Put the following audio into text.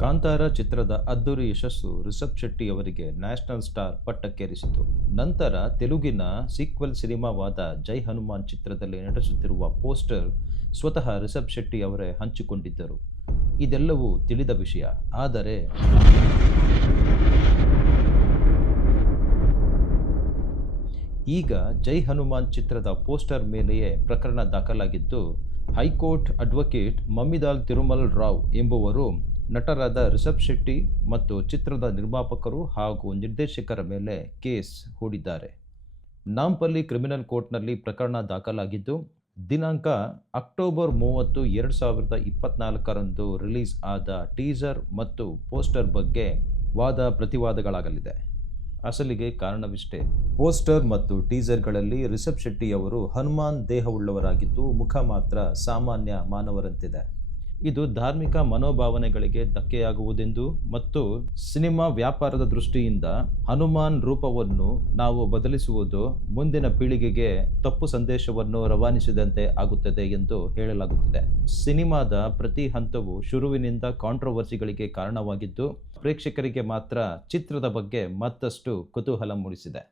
ಕಾಂತಾರ ಚಿತ್ರದ ಅದ್ದೂರಿ ಯಶಸ್ಸು ರಿಷಬ್ ಶೆಟ್ಟಿ ಅವರಿಗೆ ನ್ಯಾಷನಲ್ ಸ್ಟಾರ್ ಪಟ್ಟಕ್ಕೇರಿಸಿತು. ನಂತರ ತೆಲುಗಿನ ಸೀಕ್ವೆಲ್ ಸಿನಿಮಾವಾದ ಜೈ ಹನುಮಾನ್ ಚಿತ್ರದಲ್ಲಿ ನಟಿಸುತ್ತಿರುವ ಪೋಸ್ಟರ್ ಸ್ವತಃ ರಿಷಬ್ ಶೆಟ್ಟಿ ಅವರೇ ಹಂಚಿಕೊಂಡಿದ್ದರು. ಇದೆಲ್ಲವೂ ತಿಳಿದ ವಿಷಯ. ಆದರೆ ಈಗ ಜೈ ಹನುಮಾನ್ ಚಿತ್ರದ ಪೋಸ್ಟರ್ ಮೇಲೆಯೇ ಪ್ರಕರಣ ದಾಖಲಾಗಿದ್ದು, ಹೈಕೋರ್ಟ್ ಅಡ್ವೊಕೇಟ್ ಮಮ್ಮಿದಾಲ್ ತಿರುಮಲ್ ರಾವ್ ಎಂಬುವರು ನಟರಾದ ರಿಷಬ್ ಶೆಟ್ಟಿ ಮತ್ತು ಚಿತ್ರದ ನಿರ್ಮಾಪಕರು ಹಾಗೂ ನಿರ್ದೇಶಕರ ಮೇಲೆ ಕೇಸ್ ಹೂಡಿದ್ದಾರೆ. ನಾಂಪಲ್ಲಿ ಕ್ರಿಮಿನಲ್ ಕೋರ್ಟ್ನಲ್ಲಿ ಪ್ರಕರಣ ದಾಖಲಾಗಿದ್ದು, ದಿನಾಂಕ ಅಕ್ಟೋಬರ್ 30, 2024ರಂದು ರಿಲೀಸ್ ಆದ ಟೀಸರ್ ಮತ್ತು ಪೋಸ್ಟರ್ ಬಗ್ಗೆ ವಾದ ಪ್ರತಿವಾದಗಳಾಗಲಿದೆ. ಅಸಲಿಗೆ ಕಾರಣವಿಷ್ಟೇ. ಪೋಸ್ಟರ್ ಮತ್ತು ಟೀಸರ್ಗಳಲ್ಲಿ ರಿಷಬ್ ಶೆಟ್ಟಿ ಅವರು ಹನುಮಾನ್ ದೇಹವುಳ್ಳವರಾಗಿದ್ದು, ಮುಖ ಮಾತ್ರ ಸಾಮಾನ್ಯ ಮಾನವರಂತಿದೆ. ಇದು ಧಾರ್ಮಿಕ ಮನೋಭಾವನೆಗಳಿಗೆ ಧಕ್ಕೆಯಾಗುವುದೆಂದು ಮತ್ತು ಸಿನಿಮಾ ವ್ಯಾಪಾರದ ದೃಷ್ಟಿಯಿಂದ ಹನುಮಾನ್ ರೂಪವನ್ನು ನಾವು ಬದಲಿಸುವುದು ಮುಂದಿನ ಪೀಳಿಗೆಗೆ ತಪ್ಪು ಸಂದೇಶವನ್ನು ರವಾನಿಸಿದಂತೆ ಆಗುತ್ತದೆ ಎಂದು ಹೇಳಲಾಗುತ್ತಿದೆ. ಸಿನಿಮಾದ ಪ್ರತಿ ಹಂತವು ಶುರುವಿನಿಂದ ಕಾಂಟ್ರವರ್ಸಿಗಳಿಗೆ ಕಾರಣವಾಗಿದ್ದು, ಪ್ರೇಕ್ಷಕರಿಗೆ ಮಾತ್ರ ಚಿತ್ರದ ಬಗ್ಗೆ ಮತ್ತಷ್ಟು ಕುತೂಹಲ ಮೂಡಿಸಿದೆ.